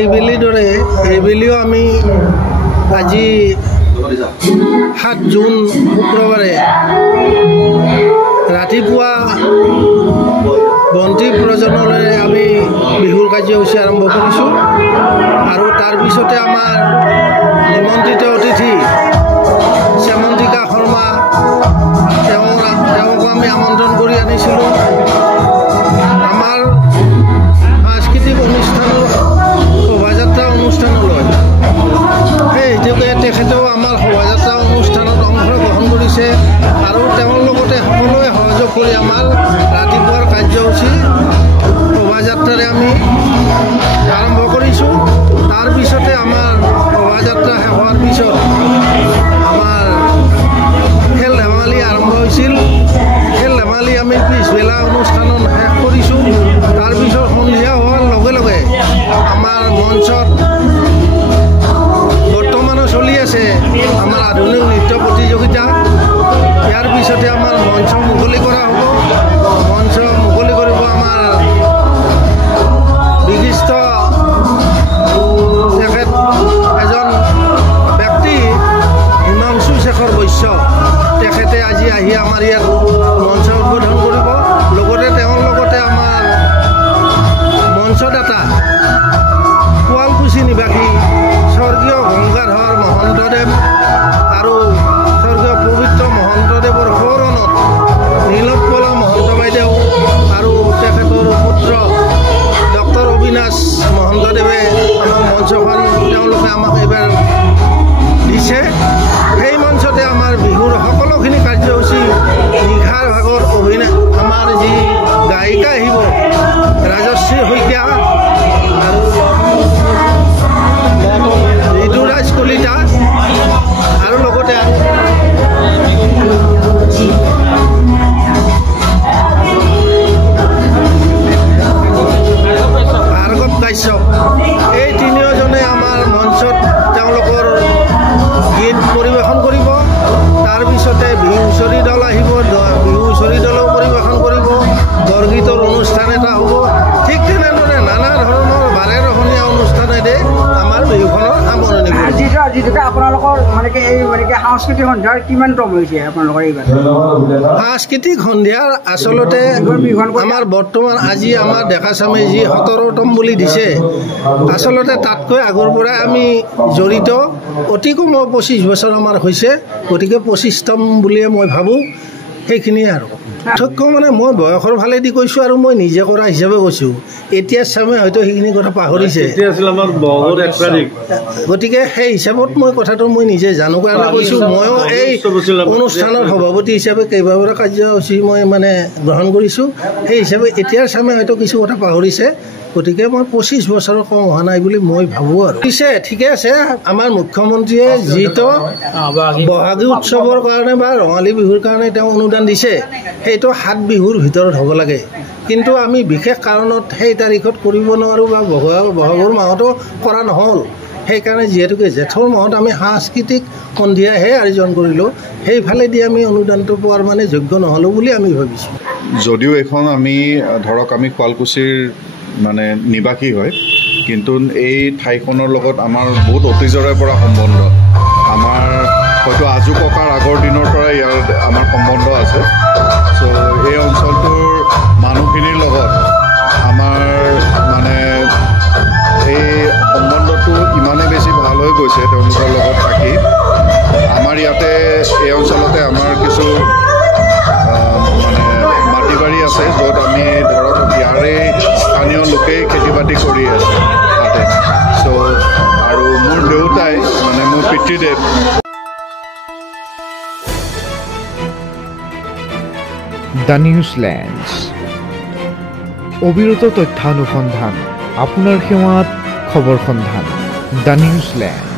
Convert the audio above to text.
এইবেলিৰ দৰে এইবেলিও আমি আজি 7 জুন শুক্ৰবাৰে ৰাতিপুৱা বন্তি প্ৰজ্বলনেৰে আমি বিহুৰ কাৰ্যসূচী আৰম্ভ কৰিছোঁ আৰু তাৰ পিছতে আমাৰ নিমন্ত্ৰিত অতিথি শ্যামন্তিকা শৰ্মা তেওঁক আমি আমন্ত্ৰণ কৰি আনিছিলোঁ আমাৰ সাংস্কৃতিক অনুষ্ঠানৰ শোভাযাত্ৰা অনুষ্ঠানলৈ। সেই হেতুকে তেখেতেও আমাৰ শোভাযাত্ৰা অনুষ্ঠানত অংশগ্ৰহণ কৰিছে আৰু তেওঁৰ লগতে সকলোৱে সহযোগ কৰি আমাৰ ৰাতিপুৱাৰ কাৰ্যসূচী শোভাযাত্ৰাৰে আমি আৰম্ভ কৰিছোঁ। তাৰপিছতে আমাৰ শোভাযাত্ৰা শেষ হোৱাৰ পিছত আমাৰ খেল ধেমালি আৰম্ভ হৈছিল। খেল ধেমালি আমি পিছবেলা অনুষ্ঠানত শেষ কৰিছোঁ। তাৰপিছত সন্ধিয়া হোৱাৰ লগে লগে আমাৰ মঞ্চত বৰ্তমানো চলি আছে আমাৰ আধুনিক নৃত্য প্ৰতিযোগিতা। ইয়াৰ পিছতে আমাৰ মঞ্চ মুকলি কৰা হ'ব। মঞ্চ মুকলি কৰিব আমাৰ বিশিষ্ট তেখেত এজন ব্যক্তি হিমাংশু শেখৰ বৈশ্য। তেখেতে আজি আহি আমাৰ ইয়াত মঞ্চ উদ্বোধন কৰিব। লগতে তেওঁৰ লগতে আমাৰ মঞ্চদাতা শুৱালকুছি নিবাসী স্বৰ্গীয় গংগাধৰ মহন্তদেৱ আৰু স্বৰ্গীয় পবিত্ৰ মহন্তদেৱৰ সোঁৱৰণত নীলোৎপলা মহন্ত বাইদেউ আৰু তেখেতৰ পুত্ৰ ডক্টৰ অবিনাশ মহন্তদেৱে আমাক মঞ্চখন তেওঁলোকে আমাক এইবাৰ দিছে। সেই মঞ্চতে আমাৰ বিহুৰ সকলোখিনি কাৰ্যসূচী নিশাৰ ভাগত আমাৰ যি গায়িকা আহিব ৰাজশ্ৰী শইকীয়া আৰু ঋতুৰাজ কলিতা আৰু লগতে ভাৰ্গৱ কাশ্যপ। এই তিনিওজনে আমাৰ মঞ্চত তেওঁলোকৰ গীত পৰিৱেশন কৰিব। তাৰপিছতে বিহু হুঁচৰি দল আহিব, বিহু হুঁচৰি দলেও পৰিৱেশন কৰিব। বৰগীতৰ অনুষ্ঠান এটা হ'ব। ঠিক তেনেদৰে নানা ধৰণৰ বাৰেৰহণীয়া অনুষ্ঠানেৰে আমাৰ বিহুখনৰ সামৰণি পৰিব। যিটো আপোনালোকৰ সাংস্কৃতিক সন্ধিয়াৰ কিমান তম হৈছে আপোনালোকৰ এইবাৰ সাংস্কৃতিক সন্ধিয়াৰ আচলতে আমাৰ বৰ্তমান আজি আমাৰ ডেকাচামে যি 17তম বুলি দিছে, আচলতে তাতকৈ আগৰ পৰাই আমি জড়িত। অতি কমেও 25 বছৰ আমাৰ হৈছে। গতিকে 25তম বুলিয়ে মই ভাবোঁ। সেইখিনিয়ে আৰু পাৰ্থক্য মানে মই বয়সৰ ফালেদি কৈছোঁ আৰু মই নিজে কৰা হিচাপে কৈছোঁ। এতিয়া চামে হয়তো সেইখিনি কথা পাহৰিছে। গতিকে সেই হিচাপত মই কথাটো মই নিজে জানো কাৰণে কৈছোঁ। ময়ো এই অনুষ্ঠানৰ সভাপতি হিচাপে কেইবাবাৰো কাৰ্যসূচী মই গ্ৰহণ কৰিছোঁ। সেই হিচাপে এতিয়াৰ চামে হয়তো কিছু কথা পাহৰিছে। গতিকে মই 25 বছৰৰ কম হোৱা নাই বুলি মই ভাবোঁ। আৰু পিছে ঠিকে আছে, আমাৰ মুখ্যমন্ত্ৰীয়ে যিটো বহাগী উৎসৱৰ কাৰণে বা ৰঙালী বিহুৰ কাৰণে তেওঁ অনুদান দিছে, সেইটো 7 বিহুৰ ভিতৰত হ'ব লাগে। কিন্তু আমি বিশেষ কাৰণত সেই তাৰিখত কৰিব নোৱাৰোঁ বা বহাগৰ মাহতো কৰা নহ'ল। সেইকাৰণে যিহেতুকে জেঠৰ মাহত আমি সাংস্কৃতিক সন্ধিয়াহে আয়োজন কৰিলোঁ, সেইফালেদি আমি অনুদানটো পোৱাৰ যোগ্য নহ'লোঁ বুলি আমি ভাবিছোঁ। যদিও এখন আমি শুৱালকুছিৰ নিবাসী হয়, কিন্তু এই ঠাইখনৰ লগত আমাৰ বহুত অতীজৰে পৰা সম্বন্ধ। আমাৰ হয়তো আজু ককাৰ আগৰ দিনৰ পৰা ইয়াৰ আমাৰ সম্বন্ধ আছে। চ' এই অঞ্চলটোৰ মানুহখিনিৰ লগত আমাৰ এই সম্বন্ধটো ইমানেই বেছি ভাল হৈ গৈছে তেওঁলোকৰ লগত থাকি। আমাৰ ইয়াতে এই অঞ্চলতে আমাৰ কিছু মাটি বাৰী আছে, য'ত আমি ধৰক ইয়াৰে স্থানীয় লোকেই খেতি বাতি কৰি আছে তাতে। চ' আৰু মোৰ দেউতাই মোৰ পিতৃদেৱ দ্য নিউজলেণ্ডছ, অবিৰত তথ্যানুসন্ধান, আপোনাৰ সেৱাত খবৰ সন্ধান। দ্য নিউজলেণ্ড।